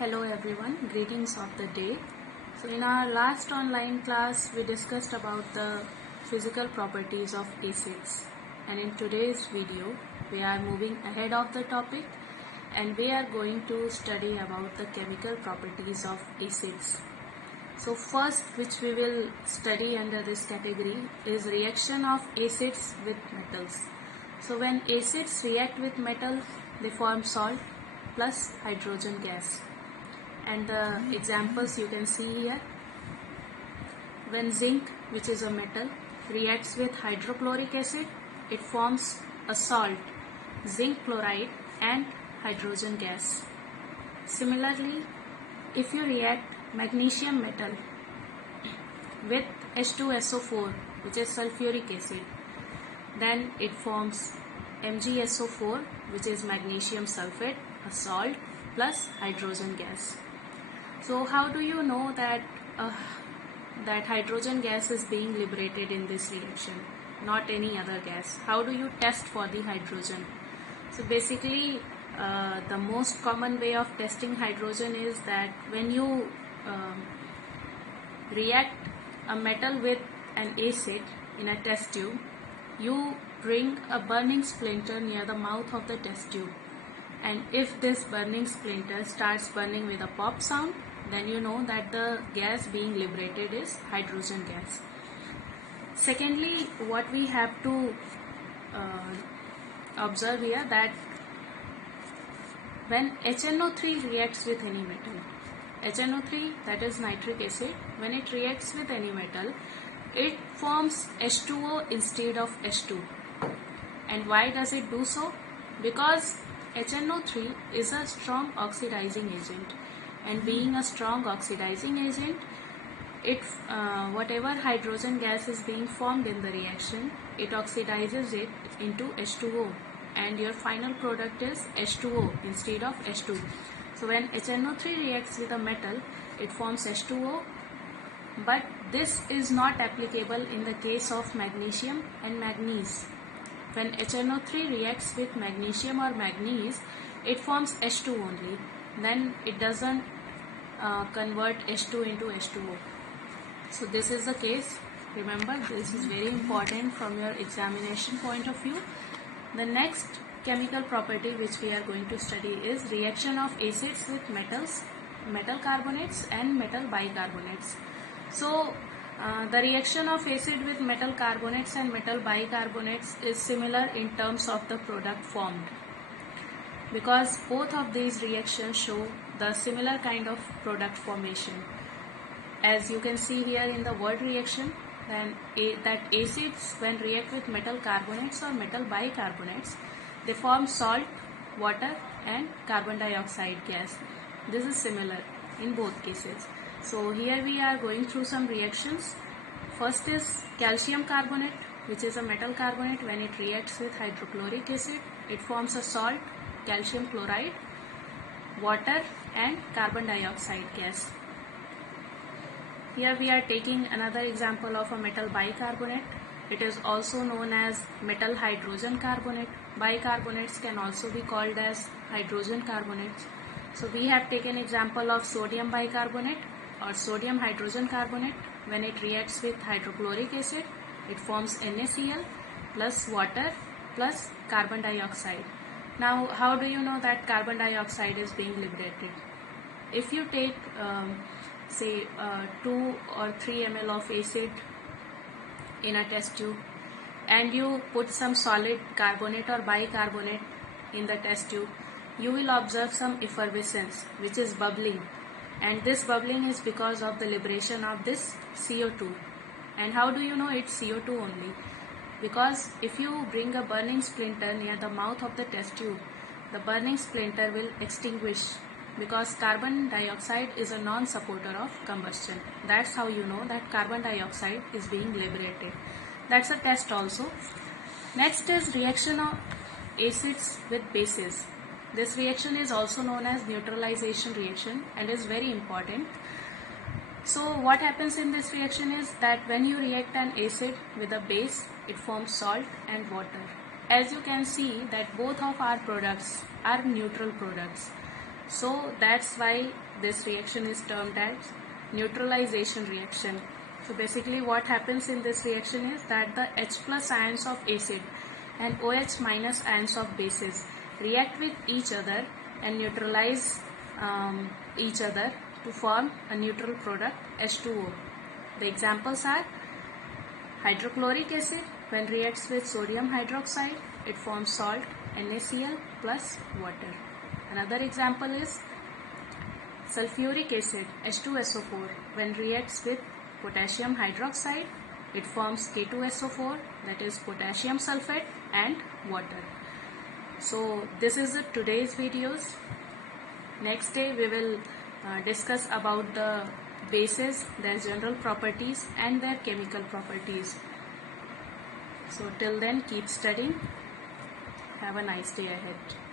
Hello everyone, greetings of the day. So in our last online class we discussed about the physical properties of acids, and in today's video we are moving ahead of the topic and we are going to study about the chemical properties of acids. So first, which we will study under this category is reaction of acids with metals. So when acids react with metal, they form salt plus hydrogen gas. And the examples you can see here. When zinc, which is a metal, reacts with hydrochloric acid, it forms a salt, zinc chloride and hydrogen gas. Similarly, if you react magnesium metal with H2SO4, which is sulfuric acid, then it forms MgSO4, which is magnesium sulfate, a salt plus hydrogen gas. So how do you know that that hydrogen gas is being liberated in this reaction, not any other gas? How do you test for the hydrogen? So basically the most common way of testing hydrogen is that when you react a metal with an acid in a test tube, you bring a burning splinter near the mouth of the test tube, and if this burning splinter starts burning with a pop sound, then you know that the gas being liberated is hydrogen gas. Secondly, what we have to observe here, that when HNO3 reacts with any metal, HNO3, that is nitric acid, when it reacts with any metal, it forms H2O instead of H2. And why does it do so? Because HNO3 is a strong oxidizing agent, and being a strong oxidizing agent, whatever hydrogen gas is being formed in the reaction, it oxidizes it into H2O, and your final product is H2O instead of H2. So when HNO3 reacts with a metal, it forms H2O, but this is not applicable in the case of magnesium and manganese. When HNO3 reacts with magnesium or manganese, it forms H2 only. Then it doesn't convert H2 into H2O. So this is the case. Remember, this is very important from your examination point of view. The next chemical property which we are going to study is reaction of acids with metals, metal carbonates and metal bicarbonates. So the reaction of acid with metal carbonates and metal bicarbonates is similar in terms of the product formed, because both of these reactions show the similar kind of product formation. As you can see here in the word reaction, then that acids, when react with metal carbonates or metal bicarbonates, they form salt, water and carbon dioxide gas. This is similar in both cases. So here we are going through some reactions. First is calcium carbonate, which is a metal carbonate. When it reacts with hydrochloric acid, it forms a salt, calcium chloride, water and carbon dioxide gas. Here we are taking another example of a metal bicarbonate. It is also known as metal hydrogen carbonate. Bicarbonates can also be called as hydrogen carbonates. So we have taken example of sodium bicarbonate or sodium hydrogen carbonate. When it reacts with hydrochloric acid, it forms NaCl plus water plus carbon dioxide. Now, how do you know that carbon dioxide is being liberated? If you take say 2 or 3 ml of acid in a test tube and you put some solid carbonate or bicarbonate in the test tube, you will observe some effervescence, which is bubbling, and this bubbling is because of the liberation of this CO2. And how do you know it's CO2 only? Because if you bring a burning splinter near the mouth of the test tube, the burning splinter will extinguish, because carbon dioxide is a non-supporter of combustion. That's how you know that carbon dioxide is being liberated. That's a test also. Next is reaction of acids with bases. This reaction is also known as neutralization reaction and is very important. So what happens in this reaction is that when you react an acid with a base, it forms salt and water. As you can see that both of our products are neutral products. So that's why this reaction is termed as neutralization reaction. So basically what happens in this reaction is that the H plus ions of acid and OH minus ions of bases react with each other and neutralize each other to form a neutral product H2O. The examples are hydrochloric acid. When reacts with sodium hydroxide, it forms salt NaCl plus water. Another example is sulfuric acid H2SO4. When reacts with potassium hydroxide, it forms K2SO4, that is potassium sulfate, and water. So this is today's videos. Next day we will discuss about the bases, their general properties and their chemical properties. So till then, keep studying. Have a nice day ahead.